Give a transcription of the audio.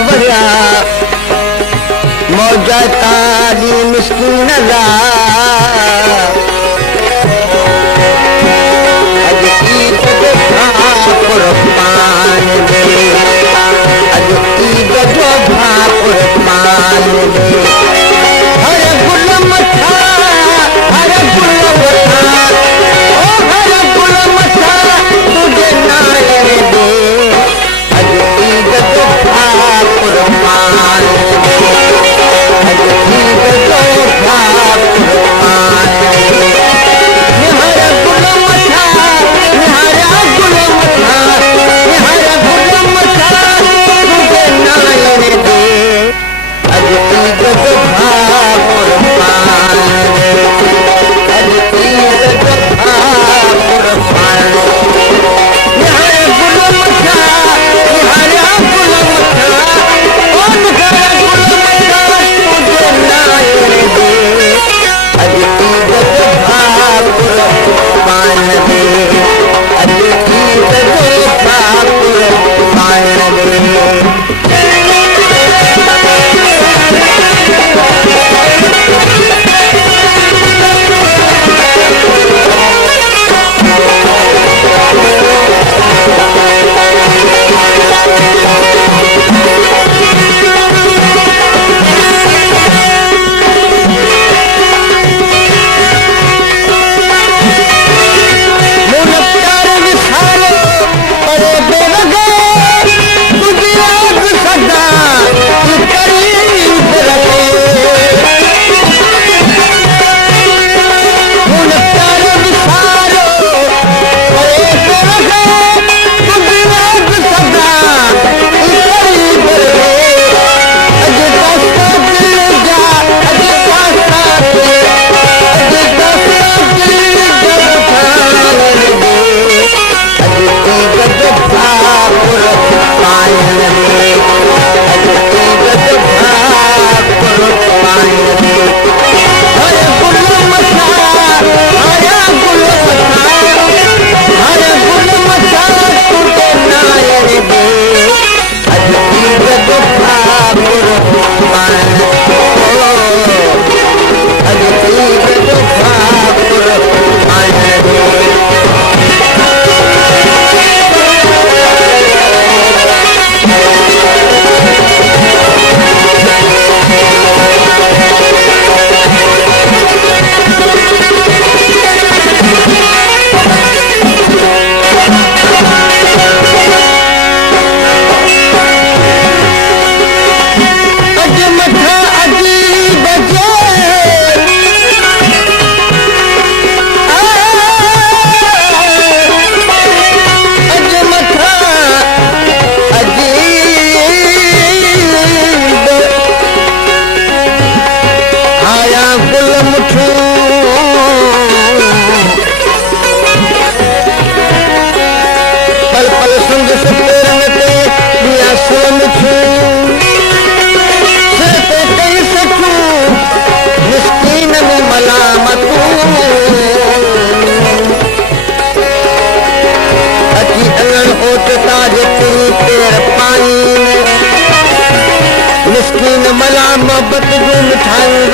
बढ़िया मौजा ताली मिस्किन ला अज ईद जो भा कुर्बान दे अज ईद जो भा कुर्बान दे हर गुल मथा हर गुल मथा ओ हर गुल मथा तुझे नायर दे अज ईद जो भा कुर्बान दे अज ईद जो भा कुर्बान दे हर गुल मथा हर गुल मथा हर गुल मथा तुझे नायर दे अज ईद जो भा कुर्बान दे अज ईद जो भा कुर्बान दे हर गुल मथा हर गुल मथा ओ हर गुल मथा तुझे नायर दे अज ईद जो भा कुर्बान दे अज ईद जो भा कुर्बान दे मुनक्कर विसालो परे बेवगे तुझी याद सदा तू करीब रखे मुनक्कर विसालो परे बेवगे तुझी याद सदा तू करीब रखे अज दास्ता दिल जा अज दास्ता दिल अज दास्ता दिल जब ठान दे अज ईद जो भा कुर्बान दे अज ईद जो भा कुर्बान दे हर गुल मथा हर गुल मथा हर गुल मथा तुझे नायर दे अज ईद जो भा कुर्बान अज ईद जो भा कुर्बान दे अज मथा अजी बजे अज मथा अजीब आया गुल मुठू पल पल सुंग सुते रंग ते दिया सोन छू से ते कई सकूं मिस्कीन में मलामतूं अची अङण ओट ताज तेरी पैर पानी में मिस्कीन मला मोहब्बत जूं मिठायूं